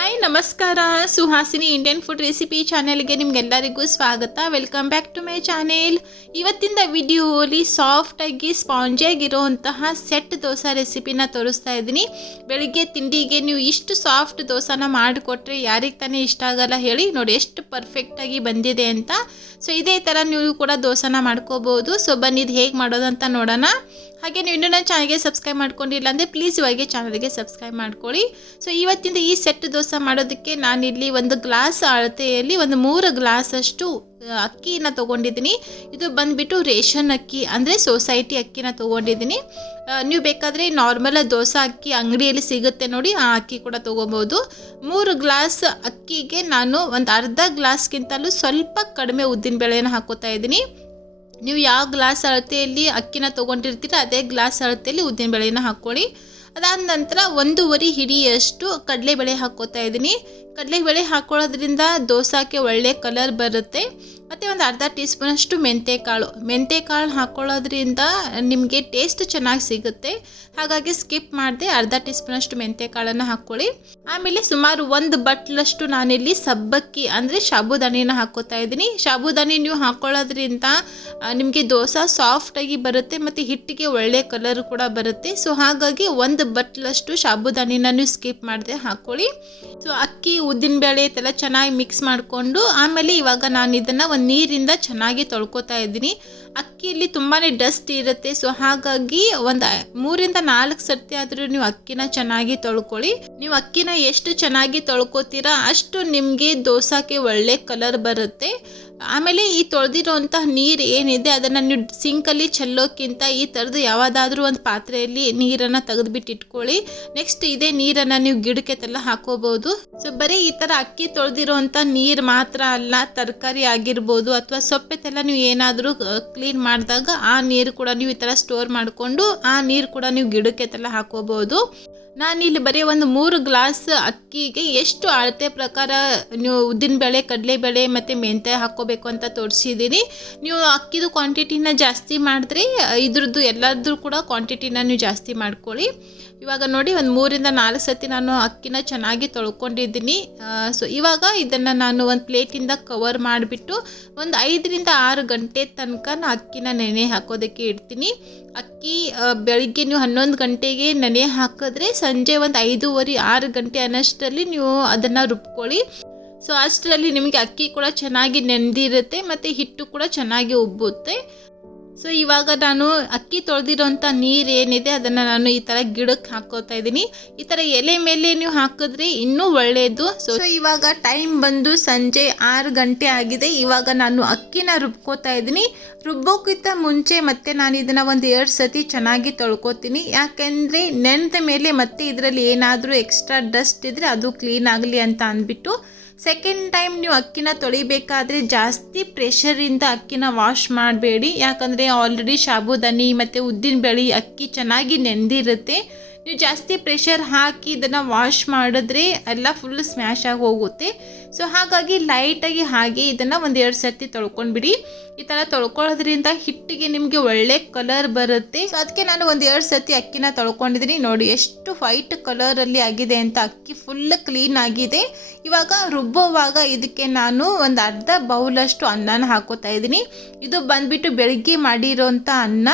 Hi ನಮಸ್ಕಾರ. Suhasini Indian food recipe ಚಾನೆಲ್ಗೆ ನಿಮಗೆಲ್ಲರಿಗೂ ಸ್ವಾಗತ. Welcome back to my channel. ಇವತ್ತಿನ ವಿಡಿಯೋಲಿ ಸಾಫ್ಟಾಗಿ ಸ್ಪಾಂಜಿಯಾಗಿರುವಂತಹ ಸೆಟ್ ದೋಸೆ ರೆಸಿಪಿನ ತೋರಿಸ್ತಾ ಇದ್ದೀನಿ. ಬೆಳಿಗ್ಗೆ ತಿಂಡಿಗೆ ನೀವು ಇಷ್ಟು ಸಾಫ್ಟ್ ದೋಸೆನ ಮಾಡಿಕೊಟ್ರೆ ಯಾರಿಗೆ ತಾನೇ ಇಷ್ಟ ಆಗಲ್ಲ ಹೇಳಿ. ನೋಡಿ ಎಷ್ಟು ಪರ್ಫೆಕ್ಟಾಗಿ ಬಂದಿದೆ ಅಂತ. ಸೊ ಇದೇ ಥರ ನೀವು ಕೂಡ ದೋಸೆನ ಮಾಡ್ಕೋಬೋದು. ಸೊ ಬನ್ನಿ ಇದು ಹೇಗೆ ಮಾಡೋದು ಅಂತ ನೋಡೋಣ. ಹಾಗೆ ನೀವು ಇನ್ನೂ ನನ್ನ ಚಾನಲ್ಗೆ ಸಬ್ಸ್ಕ್ರೈಬ್ ಮಾಡ್ಕೊಂಡಿಲ್ಲ ಅಂದರೆ ಪ್ಲೀಸ್ ಇವಾಗೆ ಚಾನಲ್ಗೆ ಸಬ್ಸ್ಕ್ರೈಬ್ ಮಾಡ್ಕೊಳ್ಳಿ. ಸೊ ಇವತ್ತಿಂದ ಈ ಸೆಟ್ ದೋಸೆ ಮಾಡೋದಕ್ಕೆ ನಾನಿಲ್ಲಿ ಒಂದು ಗ್ಲಾಸ್ ಅಳತೆಯಲ್ಲಿ ಒಂದು 3 ಗ್ಲಾಸಷ್ಟು ಅಕ್ಕಿನ ತೊಗೊಂಡಿದ್ದೀನಿ. ಇದು ಬಂದುಬಿಟ್ಟು ರೇಷನ್ ಅಕ್ಕಿ ಅಂದರೆ ಸೊಸೈಟಿ ಅಕ್ಕಿನ ತೊಗೊಂಡಿದ್ದೀನಿ. ನೀವು ಬೇಕಾದರೆ ನಾರ್ಮಲ್ ದೋಸೆ ಅಕ್ಕಿ ಅಂಗಡಿಯಲ್ಲಿ ಸಿಗುತ್ತೆ ನೋಡಿ, ಆ ಅಕ್ಕಿ ಕೂಡ ತೊಗೋಬೋದು. 3 ಗ್ಲಾಸ್ ಅಕ್ಕಿಗೆ ನಾನು ಒಂದು ಅರ್ಧ ಗ್ಲಾಸ್ಗಿಂತಲೂ ಸ್ವಲ್ಪ ಕಡಿಮೆ ಉದ್ದಿನಬೇಳೆನ ಹಾಕೋತಾ ಇದ್ದೀನಿ. ನೀವು ಯಾವ ಗ್ಲಾಸ್ ಅಳತೆಯಲ್ಲಿ ಅಕ್ಕಿನ ತೊಗೊಂಡಿರ್ತೀರ ಅದೇ ಗ್ಲಾಸ್ ಅಳತೆಯಲ್ಲಿ ಉದ್ದಿನಬೇಳೆನ ಹಾಕ್ಕೊಳ್ಳಿ. ಅದಾದ ನಂತರ 1.5 ಹಿಡಿಯಷ್ಟು ಕಡಲೆಬೇಳೆ ಹಾಕ್ಕೋತಾ ಇದ್ದೀನಿ. ಕಡಲೆಬೇಳೆ ಹಾಕ್ಕೊಳ್ಳೋದ್ರಿಂದ ದೋಸೆಗೆ ಒಳ್ಳೆ ಕಲರ್ ಬರುತ್ತೆ. ಮತ್ತು ಒಂದು ಅರ್ಧ ಟೀ ಸ್ಪೂನಷ್ಟು ಮೆಂತ್ಯಕಾಳು ಹಾಕ್ಕೊಳ್ಳೋದ್ರಿಂದ ನಿಮಗೆ ಟೇಸ್ಟ್ ಚೆನ್ನಾಗಿ ಸಿಗುತ್ತೆ. ಹಾಗಾಗಿ ಸ್ಕಿಪ್ ಮಾಡದೆ ಅರ್ಧ ಟೀ ಸ್ಪೂನಷ್ಟು ಮೆಂತ್ಯಕಾಳನ್ನು ಹಾಕ್ಕೊಳ್ಳಿ. ಆಮೇಲೆ ಸುಮಾರು 1 ಬಟ್ಲಷ್ಟು ನಾನಿಲ್ಲಿ ಸಬ್ಬಕ್ಕಿ ಅಂದರೆ ಸಾಬುದಾನಿನ ಹಾಕ್ಕೋತಾ ಇದ್ದೀನಿ. ಸಾಬುದಾನಿ ನೀವು ಹಾಕ್ಕೊಳ್ಳೋದ್ರಿಂದ ನಿಮಗೆ ದೋಸೆ ಸಾಫ್ಟಾಗಿ ಬರುತ್ತೆ ಮತ್ತು ಹಿಟ್ಟಿಗೆ ಒಳ್ಳೆ ಕಲರ್ ಕೂಡ ಬರುತ್ತೆ. ಸೊ ಹಾಗಾಗಿ 1 ಬಟ್ಲಷ್ಟು ಸಾಬುದಾನಿನ ನೀವು ಸ್ಕಿಪ್ ಮಾಡದೆ ಹಾಕ್ಕೊಳ್ಳಿ. ಸೊ ಅಕ್ಕಿ ಉದ್ದಿನಬೇಳೆ ಇದೆಲ್ಲ ಚೆನ್ನಾಗಿ ಮಿಕ್ಸ್ ಮಾಡಿಕೊಂಡು ಆಮೇಲೆ ಇವಾಗ ನಾನು ಇದನ್ನು ಒಂದು ನೀರಿಂದ ಚೆನ್ನಾಗಿ ತೊಳ್ಕೊತಾ ಇದ್ದೀನಿ. ಅಕ್ಕಿಯಲ್ಲಿ ತುಂಬಾ ಡಸ್ಟ್ ಇರುತ್ತೆ. ಸೊ ಹಾಗಾಗಿ ಒಂದು 3-4 ಸರ್ತಿ ಆದರೂ ನೀವು ಅಕ್ಕಿನ ಚೆನ್ನಾಗಿ ತೊಳ್ಕೊಳ್ಳಿ. ನೀವು ಅಕ್ಕಿನ ಎಷ್ಟು ಚೆನ್ನಾಗಿ ತೊಳ್ಕೊತೀರಾ ಅಷ್ಟು ನಿಮಗೆ ದೋಸೆಗೆ ಒಳ್ಳೆ ಕಲರ್ ಬರುತ್ತೆ. ಆಮೇಲೆ ಈ ತೊಳೆದಿರೋಂತಹ ನೀರು ಏನಿದೆ ಅದನ್ನು ನೀವು ಸಿಂಕಲ್ಲಿ ಚೆಲ್ಲೋಕ್ಕಿಂತ ಈ ಥರದ್ದು ಯಾವುದಾದ್ರೂ ಒಂದು ಪಾತ್ರೆಯಲ್ಲಿ ನೀರನ್ನು ತೆಗೆದುಬಿಟ್ಟು ಇಟ್ಕೊಳ್ಳಿ. ನೆಕ್ಸ್ಟ್ ಇದೇ ನೀರನ್ನು ನೀವು ಗಿಡಕ್ಕೆಲ್ಲ ಹಾಕೋಬೋದು. ಸೊ ಬರೀ ಈ ಥರ ಅಕ್ಕಿ ತೊಳೆದಿರೋಂಥ ನೀರು ಮಾತ್ರ ಅಲ್ಲ, ತರಕಾರಿ ಆಗಿರ್ಬೋದು ಅಥವಾ ಸೊಪ್ಪೆಲ್ಲ ನೀವು ಏನಾದರೂ ಕ್ಲೀನ್ ಮಾಡಿದಾಗ ಆ ನೀರು ಕೂಡ ನೀವು ಈ ಥರ ಸ್ಟೋರ್ ಮಾಡಿಕೊಂಡು ಆ ನೀರು ಕೂಡ ನೀವು ಗಿಡಕ್ಕೆಲ್ಲ ಹಾಕೋಬೋದು. ನಾನಿಲ್ಲಿ ಬರೀ ಒಂದು 3 ಗ್ಲಾಸ್ ಅಕ್ಕಿಗೆ ಎಷ್ಟು ಅಳತೆ ಪ್ರಕಾರ ನೀವು ಉದ್ದಿನಬೇಳೆ, ಕಡಲೆಬೇಳೆ ಮತ್ತು ಮೆಂತ್ಯ ಹಾಕ್ಕೋಬೇಕು ಅಂತ ತೋರಿಸಿದ್ದೀನಿ. ನೀವು ಅಕ್ಕಿದು ಕ್ವಾಂಟಿಟಿನ ಜಾಸ್ತಿ ಮಾಡಿದ್ರೆ ಇದ್ರದ್ದು ಎಲ್ಲರದ್ದು ಕೂಡ ಕ್ವಾಂಟಿಟಿನ ನೀವು ಜಾಸ್ತಿ ಮಾಡ್ಕೊಳ್ಳಿ. ಇವಾಗ ನೋಡಿ ಒಂದು 3-4 ಸತಿ ನಾನು ಅಕ್ಕಿನ ಚೆನ್ನಾಗಿ ತೊಳ್ಕೊಂಡಿದ್ದೀನಿ. ಸೊ ಇವಾಗ ಇದನ್ನು ನಾನು ಒಂದು ಪ್ಲೇಟಿಂದ ಕವರ್ ಮಾಡಿಬಿಟ್ಟು ಒಂದು 5-6 ಗಂಟೆ ತನಕ ಅಕ್ಕಿನ ನೆನೆ ಹಾಕೋದಕ್ಕೆ ಇಡ್ತೀನಿ. ಅಕ್ಕಿ ಬೆಳಿಗ್ಗೆ ನೀವು 11 ಗಂಟೆಗೆ ನೆನೆ ಹಾಕಿದ್ರೆ ಸಂಜೆ ಒಂದು 5:30-6 ಗಂಟೆ ಅನ್ನಷ್ಟರಲ್ಲಿ ನೀವು ಅದನ್ನು ರುಬ್ಕೊಳ್ಳಿ. ಸೊ ಅಷ್ಟರಲ್ಲಿ ನಿಮಗೆ ಅಕ್ಕಿ ಕೂಡ ಚೆನ್ನಾಗಿ ನೆಂದಿರುತ್ತೆ ಮತ್ತು ಹಿಟ್ಟು ಕೂಡ ಚೆನ್ನಾಗಿ ಉಬ್ಬುತ್ತೆ. ಸೊ ಇವಾಗ ನಾನು ಅಕ್ಕಿ ತೊಳೆದಿರೋಂಥ ನೀರು ಏನಿದೆ ಅದನ್ನು ನಾನು ಈ ಥರ ಗಿಡಕ್ಕೆ ಹಾಕೋತಾ ಇದ್ದೀನಿ. ಈ ಥರ ಎಲೆ ಮೇಲೆ ನೀವು ಹಾಕಿದ್ರೆ ಇನ್ನೂ ಒಳ್ಳೆಯದು. ಸೊ ಇವಾಗ ಟೈಮ್ ಬಂದು ಸಂಜೆ 6 ಗಂಟೆ ಆಗಿದೆ. ಇವಾಗ ನಾನು ಅಕ್ಕಿನ ರುಬ್ಕೋತಾ ಇದ್ದೀನಿ. ರುಬ್ಬೋಕ್ಕಿಂತ ಮುಂಚೆ ಮತ್ತೆ ನಾನು ಇದನ್ನು ಒಂದು 2 ಸತಿ ಚೆನ್ನಾಗಿ ತೊಳ್ಕೊತೀನಿ. ಯಾಕೆಂದರೆ ನೆನೆದ ಮೇಲೆ ಮತ್ತೆ ಇದರಲ್ಲಿ ಏನಾದರೂ ಎಕ್ಸ್ಟ್ರಾ ಡಸ್ಟ್ ಇದ್ದರೆ ಅದು ಕ್ಲೀನ್ ಆಗಲಿ ಅಂತ ಅಂದ್ಬಿಟ್ಟು. ಸೆಕೆಂಡ್ ಟೈಮ್ ನೀವು ಅಕ್ಕಿನ ತೊಳಿಬೇಕಾದ್ರೆ ಜಾಸ್ತಿ ಪ್ರೆಷರಿಂದ ಅಕ್ಕಿನ ವಾಶ್ ಮಾಡಬೇಡಿ. ಯಾಕಂದರೆ ಆಲ್ರೆಡಿ ಸಾಬುದಾನಿ ಮತ್ತು ಉದ್ದಿನಬೇಳೆ ಅಕ್ಕಿ ಚೆನ್ನಾಗಿ ನೆಂದಿರುತ್ತೆ. ನೀವು ಜಾಸ್ತಿ ಪ್ರೆಷರ್ ಹಾಕಿ ಇದನ್ನು ವಾಶ್ ಮಾಡಿದ್ರೆ ಎಲ್ಲ ಫುಲ್ ಸ್ಮ್ಯಾಶ್ ಆಗಿ ಹೋಗುತ್ತೆ. ಸೊ ಹಾಗಾಗಿ ಲೈಟಾಗಿ ಹಾಗೆ ಇದನ್ನು ಒಂದು 2 ಸರ್ತಿ ತೊಳ್ಕೊಂಡ್ಬಿಡಿ. ಈ ಥರ ತೊಳ್ಕೊಳ್ಳೋದ್ರಿಂದ ಹಿಟ್ಟಿಗೆ ನಿಮಗೆ ಒಳ್ಳೆ ಕಲರ್ ಬರುತ್ತೆ. ಸೊ ಅದಕ್ಕೆ ನಾನು ಒಂದು 2 ಸರ್ತಿ ಅಕ್ಕಿನ ತೊಳ್ಕೊಂಡಿದ್ದೀನಿ. ನೋಡಿ ಎಷ್ಟು ವೈಟ್ ಕಲರಲ್ಲಿ ಆಗಿದೆ ಅಂತ, ಅಕ್ಕಿ ಫುಲ್ ಕ್ಲೀನ್ ಆಗಿದೆ. ಇವಾಗ ರುಬ್ಬೋವಾಗ ಇದಕ್ಕೆ ನಾನು ಒಂದು ಅರ್ಧ ಬೌಲಷ್ಟು ಅನ್ನನ ಹಾಕೋತಾ ಇದ್ದೀನಿ. ಇದು ಬಂದುಬಿಟ್ಟು ಬೆಳಿಗ್ಗೆ ಮಾಡಿರೋಂಥ ಅನ್ನ.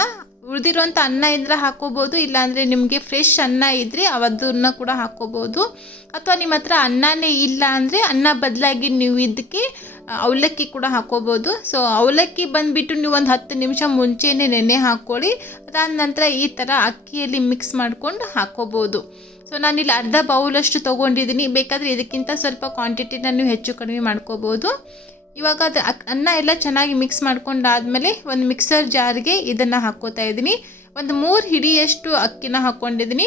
ಉಳಿದಿರೋಂಥ ಅನ್ನ ಇದ್ದರೆ ಹಾಕೋಬೋದು, ಇಲ್ಲಾಂದರೆ ನಿಮಗೆ ಫ್ರೆಶ್ ಅನ್ನ ಇದ್ದರೆ ಅದನ್ನು ಕೂಡ ಹಾಕೋಬೋದು. ಅಥವಾ ನಿಮ್ಮ ಹತ್ರ ಅನ್ನನೇ ಇಲ್ಲ ಅಂದರೆ ಅನ್ನ ಬದಲಾಗಿ ನೀವು ಇದಕ್ಕೆ ಅವಲಕ್ಕಿ ಕೂಡ ಹಾಕೋಬೋದು. ಸೊ ಅವಲಕ್ಕಿ ಬಂದುಬಿಟ್ಟು ನೀವು ಒಂದು 10 ನಿಮಿಷ ಮುಂಚೆನೇ ನೆನೆ ಹಾಕ್ಕೊಳ್ಳಿ. ಅದಾದ ನಂತರ ಈ ಥರ ಅಕ್ಕಿಯಲ್ಲಿ ಮಿಕ್ಸ್ ಮಾಡ್ಕೊಂಡು ಹಾಕೋಬೋದು. ಸೊ ನಾನಿಲ್ಲಿ ಅರ್ಧ ಬೌಲಷ್ಟು ತೊಗೊಂಡಿದ್ದೀನಿ. ಬೇಕಾದರೆ ಇದಕ್ಕಿಂತ ಸ್ವಲ್ಪ ಕ್ವಾಂಟಿಟಿನ ನೀವು ಹೆಚ್ಚು ಕಡಿಮೆ ಮಾಡ್ಕೋಬೋದು. ಇವಾಗ ಅದು ಅನ್ನ ಎಲ್ಲ ಚೆನ್ನಾಗಿ ಮಿಕ್ಸ್ ಮಾಡ್ಕೊಂಡಾದಮೇಲೆ ಒಂದು ಮಿಕ್ಸರ್ ಜಾರ್ಗೆ ಇದನ್ನು ಹಾಕ್ಕೋತಾ ಇದ್ದೀನಿ. ಒಂದು 3 ಹಿಡಿಯಷ್ಟು ಅಕ್ಕಿನ ಹಾಕ್ಕೊಂಡಿದ್ದೀನಿ.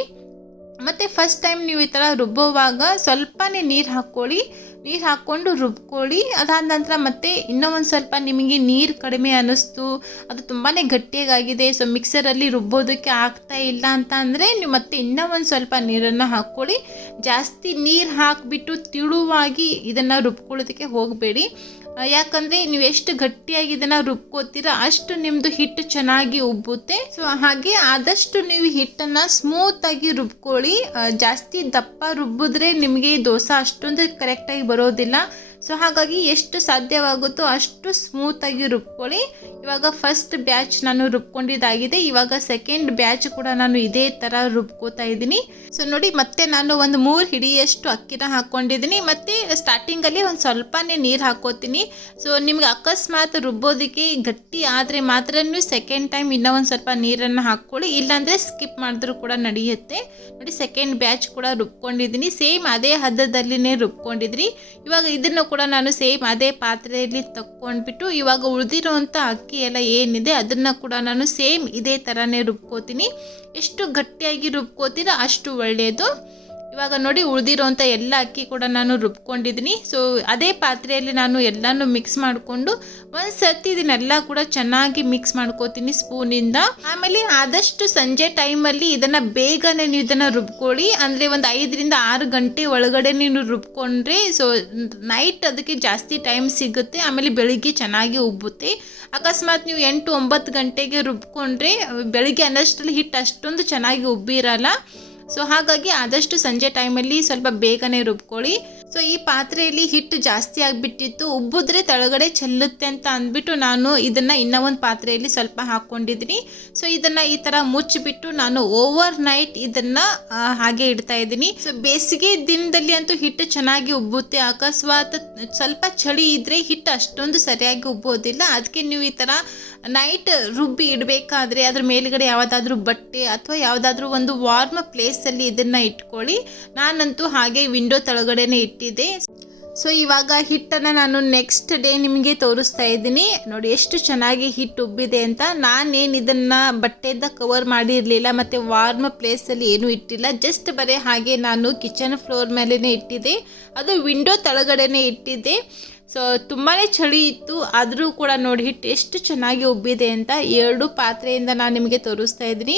ಮತ್ತು ಫಸ್ಟ್ ಟೈಮ್ ನೀವು ಈ ಥರ ರುಬ್ಬೋವಾಗ ಸ್ವಲ್ಪನೇ ನೀರು ಹಾಕ್ಕೊಳ್ಳಿ. ನೀರು ಹಾಕ್ಕೊಂಡು ರುಬ್ಕೊಳ್ಳಿ. ಅದಾದ ನಂತರ ಮತ್ತೆ ಇನ್ನೂ ಒಂದು ಸ್ವಲ್ಪ ನಿಮಗೆ ನೀರು ಕಡಿಮೆ ಅನ್ನಿಸ್ತು, ಅದು ತುಂಬಾ ಗಟ್ಟಿಯಾಗಿದೆ, ಸೊ ಮಿಕ್ಸರಲ್ಲಿ ರುಬ್ಬೋದಕ್ಕೆ ಆಗ್ತಾ ಇಲ್ಲ ಅಂತ ಅಂದರೆ ನೀವು ಮತ್ತೆ ಇನ್ನೂ ಒಂದು ಸ್ವಲ್ಪ ನೀರನ್ನು ಹಾಕ್ಕೊಳ್ಳಿ. ಜಾಸ್ತಿ ನೀರು ಹಾಕಿಬಿಟ್ಟು ತಿಳುವಾಗಿ ಇದನ್ನು ರುಬ್ಕೊಳ್ಳೋದಕ್ಕೆ ಹೋಗಬೇಡಿ. ಯಾಕಂದರೆ ನೀವು ಎಷ್ಟು ಗಟ್ಟಿಯಾಗಿ ಇದನ್ನು ರುಬ್ಕೋತೀರ ಅಷ್ಟು ನಿಮ್ಮದು ಹಿಟ್ಟು ಚೆನ್ನಾಗಿ ಉಬ್ಬುತ್ತೆ. ಸೊ ಹಾಗೆ ಆದಷ್ಟು ನೀವು ಹಿಟ್ಟನ್ನು ಸ್ಮೂತಾಗಿ ರುಬ್ಕೊಳ್ಳಿ. ಜಾಸ್ತಿ ದಪ್ಪ ರುಬ್ಬಿದ್ರೆ ನಿಮಗೆ ದೋಸೆ ಅಷ್ಟೊಂದು ಕರೆಕ್ಟಾಗಿ ಬರೋದಿಲ್ಲ. ಸೊ ಹಾಗಾಗಿ ಎಷ್ಟು ಸಾಧ್ಯವಾಗುತ್ತೋ ಅಷ್ಟು ಸ್ಮೂತಾಗಿ ರುಬ್ಕೊಳ್ಳಿ. ಇವಾಗ ಫಸ್ಟ್ ಬ್ಯಾಚ್ ನಾನು ರುಬ್ಕೊಂಡಿದ್ದಾಗಿದೆ. ಇವಾಗ ಸೆಕೆಂಡ್ ಬ್ಯಾಚ್ ಕೂಡ ನಾನು ಇದೇ ಥರ ರುಬ್ಕೋತಾ ಇದ್ದೀನಿ. ಸೊ ನೋಡಿ, ಮತ್ತೆ ನಾನು ಒಂದು 3 ಹಿಡಿಯಷ್ಟು ಅಕ್ಕಿನ ಹಾಕ್ಕೊಂಡಿದ್ದೀನಿ. ಮತ್ತು ಸ್ಟಾರ್ಟಿಂಗಲ್ಲಿ ಒಂದು ಸ್ವಲ್ಪನೇ ನೀರು ಹಾಕ್ಕೋತೀನಿ. ಸೊ ನಿಮ್ಗೆ ಅಕಸ್ಮಾತ್ ರುಬ್ಬೋದಕ್ಕೆ ಗಟ್ಟಿ ಆದರೆ ಮಾತ್ರ ನೀವು ಸೆಕೆಂಡ್ ಟೈಮ್ ಇನ್ನೂ ಒಂದು ಸ್ವಲ್ಪ ನೀರನ್ನು ಹಾಕ್ಕೊಳ್ಳಿ, ಇಲ್ಲಾಂದರೆ ಸ್ಕಿಪ್ ಮಾಡಿದ್ರೂ ಕೂಡ ನಡೆಯುತ್ತೆ. ನೋಡಿ, ಸೆಕೆಂಡ್ ಬ್ಯಾಚ್ ಕೂಡ ರುಬ್ಕೊಂಡಿದ್ದೀನಿ. ಸೇಮ್ ಅದೇ ಹದದಲ್ಲಿನೇ ರುಬ್ಕೊಂಡಿದ್ರಿ. ಇವಾಗ ಇದನ್ನು ಕೂಡ ನಾನು ಸೇಮ್ ಅದೇ ಪಾತ್ರೆಯಲ್ಲಿ ತಕ್ಕೊಂಡ್ಬಿಟ್ಟು ಇವಾಗ ಉಳಿದಿರೋಂಥ ಅಕ್ಕಿ ಎಲ್ಲ ಏನಿದೆ ಅದನ್ನು ಕೂಡ ನಾನು ಸೇಮ್ ಇದೇ ಥರನೇ ರುಬ್ಕೋತೀನಿ. ಎಷ್ಟು ಗಟ್ಟಿಯಾಗಿ ರುಬ್ಕೋತೀರ ಅಷ್ಟು ಒಳ್ಳೆಯದು. ಇವಾಗ ನೋಡಿ, ಉಳಿದಿರೋಂಥ ಎಲ್ಲ ಅಕ್ಕಿ ಕೂಡ ನಾನು ರುಬ್ಕೊಂಡಿದ್ದೀನಿ. ಸೊ ಅದೇ ಪಾತ್ರೆಯಲ್ಲಿ ನಾನು ಎಲ್ಲನೂ ಮಿಕ್ಸ್ ಮಾಡಿಕೊಂಡು ಒಂದು ಸರ್ತಿ ಇದನ್ನೆಲ್ಲ ಕೂಡ ಚೆನ್ನಾಗಿ ಮಿಕ್ಸ್ ಮಾಡ್ಕೋತೀನಿ ಸ್ಪೂನಿಂದ. ಆಮೇಲೆ ಆದಷ್ಟು ಸಂಜೆ ಟೈಮಲ್ಲಿ ಇದನ್ನು ಬೇಗನೆ ನೀವು ಇದನ್ನು ರುಬ್ಕೊಳ್ಳಿ. ಅಂದರೆ ಒಂದು 5 ರಿಂದ 6 ಗಂಟೆ ಒಳಗಡೆ ನೀವು ರುಬ್ಕೊಂಡ್ರೆ ಸೊ ನೈಟ್ ಅದಕ್ಕೆ ಜಾಸ್ತಿ ಟೈಮ್ ಸಿಗುತ್ತೆ. ಆಮೇಲೆ ಬೆಳಿಗ್ಗೆ ಚೆನ್ನಾಗಿ ಉಬ್ಬುತ್ತೆ. ಅಕಸ್ಮಾತ್ ನೀವು 8-9 ಗಂಟೆಗೆ ರುಬ್ಕೊಂಡ್ರೆ ಬೆಳಿಗ್ಗೆ ಅನ್ನೋಷ್ಟರಲ್ಲಿ ಹಿಟ್ಟು ಅಷ್ಟೊಂದು ಚೆನ್ನಾಗಿ ಉಬ್ಬಿರಲ್ಲ. ಸೊ ಹಾಗಾಗಿ ಆದಷ್ಟು ಸಂಜೆ ಟೈಮಲ್ಲಿ ಸ್ವಲ್ಪ ಬೇಗನೆ ರುಬ್ಕೊಳ್ಳಿ. ಸೊ ಈ ಪಾತ್ರೆಯಲ್ಲಿ ಹಿಟ್ಟು ಜಾಸ್ತಿ ಆಗಿಬಿಟ್ಟಿತ್ತು, ಉಬ್ಬಿದ್ರೆ ಕೆಳಗಡೆ ಚೆಲ್ಲುತ್ತೆ ಅಂತ ಅಂದ್ಬಿಟ್ಟು ನಾನು ಇದನ್ನು ಇನ್ನೂ ಒಂದು ಪಾತ್ರೆಯಲ್ಲಿ ಸ್ವಲ್ಪ ಹಾಕ್ಕೊಂಡಿದ್ದೀನಿ. ಸೊ ಇದನ್ನು ಈ ಥರ ಮುಚ್ಚಿಬಿಟ್ಟು ನಾನು ಓವರ್ ನೈಟ್ ಇದನ್ನು ಹಾಗೆ ಇಡ್ತಾ ಇದ್ದೀನಿ. ಸೊ ಬೇಸಿಗೆ ದಿನದಲ್ಲಿ ಅಂತೂ ಹಿಟ್ಟು ಚೆನ್ನಾಗಿ ಉಬ್ಬುತ್ತೆ. ಅಕಸ್ಮಾತ್ ಸ್ವಲ್ಪ ಚಳಿ ಇದ್ದರೆ ಹಿಟ್ಟು ಅಷ್ಟೊಂದು ಸರಿಯಾಗಿ ಉಬ್ಬೋದಿಲ್ಲ. ಅದಕ್ಕೆ ನೀವು ಈ ಥರ ನೈಟ್ ರುಬ್ಬಿ ಇಡಬೇಕಾದ್ರೆ ಅದ್ರ ಮೇಲ್ಗಡೆ ಯಾವುದಾದ್ರೂ ಬಟ್ಟೆ ಅಥವಾ ಯಾವುದಾದ್ರೂ ಒಂದು ವಾರ್ಮ್ ಪ್ಲೇಸಲ್ಲಿ ಇದನ್ನು ಇಟ್ಕೊಳ್ಳಿ. ನಾನಂತೂ ಹಾಗೆ ವಿಂಡೋ ಕೆಳಗಡೆನೇ ಇಟ್ಟಿದ್ದೆ. ಸೊ ಇವಾಗ ಹಿಟ್ಟನ್ನು ನಾನು ನೆಕ್ಸ್ಟ್ ಡೇ ನಿಮಗೆ ತೋರಿಸ್ತಾ ಇದ್ದೀನಿ. ನೋಡಿ ಎಷ್ಟು ಚೆನ್ನಾಗಿ ಹಿಟ್ಟು ಉಬ್ಬಿದೆ ಅಂತ. ನಾನೇನು ಇದನ್ನು ಬಟ್ಟೆಯಿಂದ ಕವರ್ ಮಾಡಿರಲಿಲ್ಲ ಮತ್ತು ವಾರ್ಮ್ ಪ್ಲೇಸಲ್ಲಿ ಏನೂ ಇಟ್ಟಿಲ್ಲ. ಜಸ್ಟ್ ಬರೀ ಹಾಗೆ ನಾನು ಕಿಚನ್ ಫ್ಲೋರ್ ಮೇಲೇ ಇಟ್ಟಿದ್ದೆ. ಅದು ವಿಂಡೋ ಕೆಳಗಡೆನೇ ಇಟ್ಟಿದ್ದೆ. ಸೊ ತುಂಬಾ ಚಳಿ ಇತ್ತು, ಆದರೂ ಕೂಡ ನೋಡಿ ಹಿಟ್ಟು ಎಷ್ಟು ಚೆನ್ನಾಗಿ ಉಬ್ಬಿದೆ ಅಂತ 2 ಪಾತ್ರೆಯಿಂದ ನಾನು ನಿಮಗೆ ತೋರಿಸ್ತಾ ಇದ್ದೀನಿ.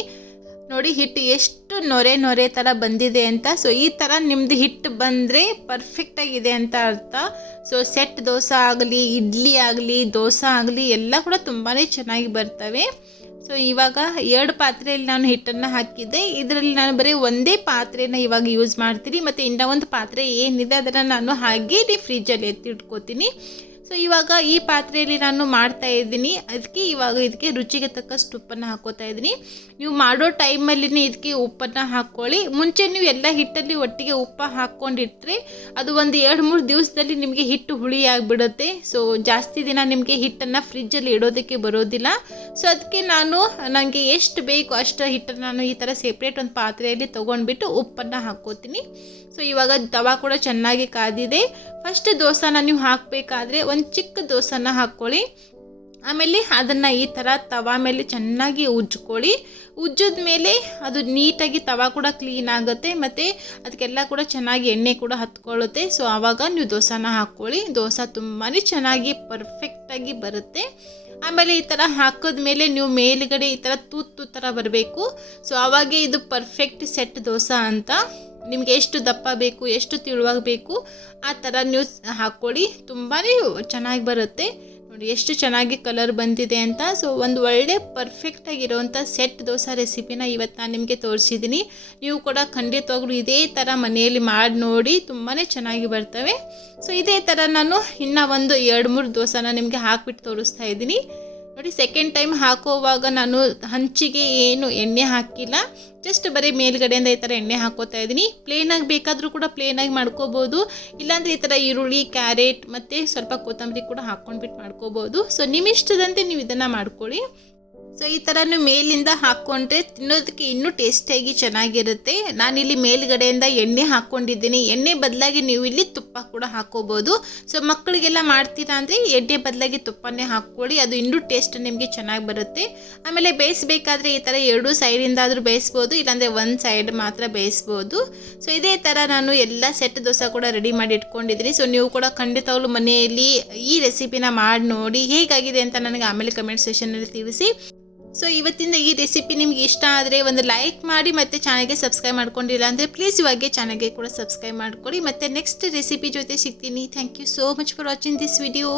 ನೋಡಿ ಹಿಟ್ಟು ಎಷ್ಟು ನೊರೆ ಥರ ಬಂದಿದೆ ಅಂತ. ಸೊ ಈ ಥರ ನಿಮ್ಮದು ಹಿಟ್ಟು ಬಂದರೆ ಪರ್ಫೆಕ್ಟಾಗಿದೆ ಅಂತ ಅರ್ಥ. ಸೊ ಸೆಟ್ ದೋಸೆ ಆಗಲಿ, ಇಡ್ಲಿ ಆಗಲಿ, ದೋಸೆ ಆಗಲಿ ಎಲ್ಲ ಕೂಡ ತುಂಬಾ ಚೆನ್ನಾಗಿ ಬರ್ತವೆ. ಸೊ ಇವಾಗ 2 ಪಾತ್ರೆಯಲ್ಲಿ ನಾನು ಹಿಟ್ಟನ್ನು ಹಾಕಿದ್ದೆ. ಇದರಲ್ಲಿ ನಾನು ಬರೀ ಒಂದೇ ಪಾತ್ರೆನ ಇವಾಗ ಯೂಸ್ ಮಾಡ್ತೀನಿ. ಮತ್ತು ಇನ್ನೂ ಒಂದು ಪಾತ್ರೆ ಏನಿದೆ ಅದನ್ನು ನಾನು ಹಾಗೇ ಫ್ರಿಜ್ಜಲ್ಲಿ ಎತ್ತಿಟ್ಕೋತೀನಿ. ಸೊ ಇವಾಗ ಈ ಪಾತ್ರೆಯಲ್ಲಿ ನಾನು ಮಾಡ್ತಾ ಇದ್ದೀನಿ. ಅದಕ್ಕೆ ಇವಾಗ ಇದಕ್ಕೆ ರುಚಿಗೆ ತಕ್ಕಷ್ಟು ಉಪ್ಪನ್ನು ಹಾಕೋತಾ ಇದ್ದೀನಿ. ನೀವು ಮಾಡೋ ಟೈಮಲ್ಲಿನೇ ಇದಕ್ಕೆ ಉಪ್ಪನ್ನು ಹಾಕ್ಕೊಳ್ಳಿ. ಮುಂಚೆ ನೀವು ಎಲ್ಲ ಹಿಟ್ಟಲ್ಲಿ ಒಟ್ಟಿಗೆ ಉಪ್ಪು ಹಾಕ್ಕೊಂಡಿಟ್ರೆ ಅದು ಒಂದು 2-3 ದಿವಸದಲ್ಲಿ ನಿಮಗೆ ಹಿಟ್ಟು ಹುಳಿ ಆಗಿಬಿಡುತ್ತೆ. ಸೊ ಜಾಸ್ತಿ ದಿನ ನಿಮಗೆ ಹಿಟ್ಟನ್ನು ಫ್ರಿಜ್ಜಲ್ಲಿ ಇಡೋದಕ್ಕೆ ಬರೋದಿಲ್ಲ. ಸೊ ಅದಕ್ಕೆ ನನಗೆ ಎಷ್ಟು ಬೇಕು ಅಷ್ಟು ಹಿಟ್ಟನ್ನು ನಾನು ಈ ಥರ ಸೆಪ್ರೇಟ್ ಒಂದು ಪಾತ್ರೆಯಲ್ಲಿ ತೊಗೊಂಡ್ಬಿಟ್ಟು ಉಪ್ಪನ್ನು ಹಾಕ್ಕೋತೀನಿ. ಸೊ ಇವಾಗ ತವಾ ಕೂಡ ಚೆನ್ನಾಗಿ ಕಾದಿದೆ. ಫಸ್ಟ್ ದೋಸೆನ ನೀವು ಹಾಕಬೇಕಾದ್ರೆ ಒಂದು ಚಿಕ್ಕ ದೋಸೆನ ಹಾಕ್ಕೊಳ್ಳಿ. ಆಮೇಲೆ ಅದನ್ನು ಈ ಥರ ತವಾ ಮೇಲೆ ಚೆನ್ನಾಗಿ ಉಜ್ಕೊಳ್ಳಿ. ಉಜ್ಜಿದ ಮೇಲೆ ಅದು ನೀಟಾಗಿ ತವಾ ಕೂಡ ಕ್ಲೀನ್ ಆಗುತ್ತೆ ಮತ್ತು ಅದಕ್ಕೆಲ್ಲ ಕೂಡ ಚೆನ್ನಾಗಿ ಎಣ್ಣೆ ಕೂಡ ಹತ್ಕೊಳ್ಳುತ್ತೆ. ಸೊ ಆವಾಗ ನೀವು ದೋಸೆನ ಹಾಕ್ಕೊಳ್ಳಿ. ದೋಸೆ ತುಂಬಾ ಚೆನ್ನಾಗಿ ಪರ್ಫೆಕ್ಟಾಗಿ ಬರುತ್ತೆ. ಆಮೇಲೆ ಈ ಥರ ಹಾಕಿದ್ಮೇಲೆ ನೀವು ಮೇಲುಗಡೆ ಈ ಥರ ತೂತು ಥರ ಬರಬೇಕು. ಸೊ ಆವಾಗೇ ಇದು ಪರ್ಫೆಕ್ಟ್ ಸೆಟ್ ದೋಸೆ ಅಂತ. ನಿಮಗೆ ಎಷ್ಟು ದಪ್ಪ ಬೇಕು, ಎಷ್ಟು ತೆಳುವಾಗಿ ಬೇಕು ಆ ಥರ ನೀವು ಹಾಕ್ಕೊಳ್ಳಿ. ತುಂಬಾ ಚೆನ್ನಾಗಿ ಬರುತ್ತೆ. ನೋಡಿ ಎಷ್ಟು ಚೆನ್ನಾಗಿ ಕಲರ್ ಬಂದಿದೆ ಅಂತ. ಸೊ ಒಂದು ಒಳ್ಳೆ ಪರ್ಫೆಕ್ಟಾಗಿರೋವಂಥ ಸೆಟ್ ದೋಸೆ ರೆಸಿಪಿನ ಇವತ್ತು ನಾನು ನಿಮಗೆ ತೋರಿಸಿದ್ದೀನಿ. ನೀವು ಕೂಡ ಖಂಡಿತವಾಗ್ಲೂ ಇದೇ ಥರ ಮನೆಯಲ್ಲಿ ಮಾಡಿ ನೋಡಿ, ತುಂಬಾ ಚೆನ್ನಾಗಿ ಬರ್ತವೆ. ಸೊ ಇದೇ ಥರ ನಾನು ಇನ್ನೂ ಒಂದು 2-3 ದೋಸೆನ ನಿಮಗೆ ಹಾಕಿಬಿಟ್ಟು ತೋರಿಸ್ತಾ ಇದ್ದೀನಿ. ನೋಡಿ ಸೆಕೆಂಡ್ ಟೈಮ್ ಹಾಕೋವಾಗ ನಾನು ಹಂಚಿಗೆ ಏನು ಎಣ್ಣೆ ಹಾಕಿಲ್ಲ, ಜಸ್ಟ್ ಬರೀ ಮೇಲ್ಗಡೆಯಿಂದ ಈ ಥರ ಎಣ್ಣೆ ಹಾಕೋತಾ ಇದ್ದೀನಿ. ಪ್ಲೇನಾಗಿ ಬೇಕಾದರೂ ಕೂಡ ಪ್ಲೇನಾಗಿ ಮಾಡ್ಕೋಬೋದು, ಇಲ್ಲಾಂದರೆ ಈ ಥರ ಈರುಳ್ಳಿ, ಕ್ಯಾರೆಟ್ ಮತ್ತು ಸ್ವಲ್ಪ ಕೊತ್ತಂಬರಿ ಕೂಡ ಹಾಕ್ಕೊಂಡ್ಬಿಟ್ಟು ಮಾಡ್ಕೋಬೋದು. ಸೊ ನಿಮ್ಮ ಇಷ್ಟದಂತೆ ನೀವು ಇದನ್ನು ಮಾಡ್ಕೊಳ್ಳಿ. ಸೊ ಈ ಥರ ನೀವು ಮೇಲಿಂದ ಹಾಕ್ಕೊಂಡ್ರೆ ತಿನ್ನೋದಕ್ಕೆ ಇನ್ನೂ ಟೇಸ್ಟಿಯಾಗಿ ಚೆನ್ನಾಗಿರುತ್ತೆ. ನಾನಿಲ್ಲಿ ಮೇಲ್ಗಡೆಯಿಂದ ಎಣ್ಣೆ ಹಾಕ್ಕೊಂಡಿದ್ದೀನಿ. ಎಣ್ಣೆ ಬದಲಾಗಿ ನೀವು ಇಲ್ಲಿ ತುಪ್ಪ ಕೂಡ ಹಾಕ್ಕೋಬೋದು. ಸೊ ಮಕ್ಕಳಿಗೆಲ್ಲ ಮಾಡ್ತೀರಾ ಅಂದರೆ ಎಣ್ಣೆ ಬದಲಾಗಿ ತುಪ್ಪನೇ ಹಾಕ್ಕೊಳ್ಳಿ, ಅದು ಇನ್ನೂ ಟೇಸ್ಟ್ ನಿಮಗೆ ಚೆನ್ನಾಗಿ ಬರುತ್ತೆ. ಆಮೇಲೆ ಬೇಯಿಸಬೇಕಾದ್ರೆ ಈ ಥರ 2 ಸೈಡಿಂದಾದರೂ ಬೇಯಿಸ್ಬೋದು, ಇಲ್ಲಾಂದರೆ ಒಂದು ಸೈಡ್ ಮಾತ್ರ ಬೇಯಿಸ್ಬೋದು. ಸೊ ಇದೇ ಥರ ನಾನು ಎಲ್ಲ ಸೆಟ್ ದೋಸೆ ಕೂಡ ರೆಡಿ ಮಾಡಿ ಇಟ್ಕೊಂಡಿದ್ದೀನಿ. ಸೊ ನೀವು ಕೂಡ ಖಂಡಿತವಾಗ್ಲೂ ಮನೆಯಲ್ಲಿ ಈ ರೆಸಿಪಿನ ಮಾಡಿ ನೋಡಿ, ಹೇಗಾಗಿದೆ ಅಂತ ನನಗೆ ಆಮೇಲೆ ಕಮೆಂಟ್ ಸೆಷನಲ್ಲಿ ತಿಳಿಸಿ. ಸೊ ಇವತ್ತಿನ ಈ ರೆಸಿಪಿ ನಿಮ್ಗೆ ಇಷ್ಟ ಆದರೆ ಒಂದು ಲೈಕ್ ಮಾಡಿ, ಮತ್ತು ಚಾನಲ್ಗೆ ಸಬ್ಸ್ಕ್ರೈಬ್ ಮಾಡ್ಕೊಂಡಿಲ್ಲ ಅಂದರೆ ಪ್ಲೀಸ್ ಇವಾಗೆ ಚಾನಲ್ಗೆ ಕೂಡ ಸಬ್ಸ್ಕ್ರೈಬ್ ಮಾಡ್ಕೊಳ್ಳಿ. ಮತ್ತು ನೆಕ್ಸ್ಟ್ ರೆಸಿಪಿ ಜೊತೆ ಸಿಗ್ತೀನಿ. Thank you so much for watching this video.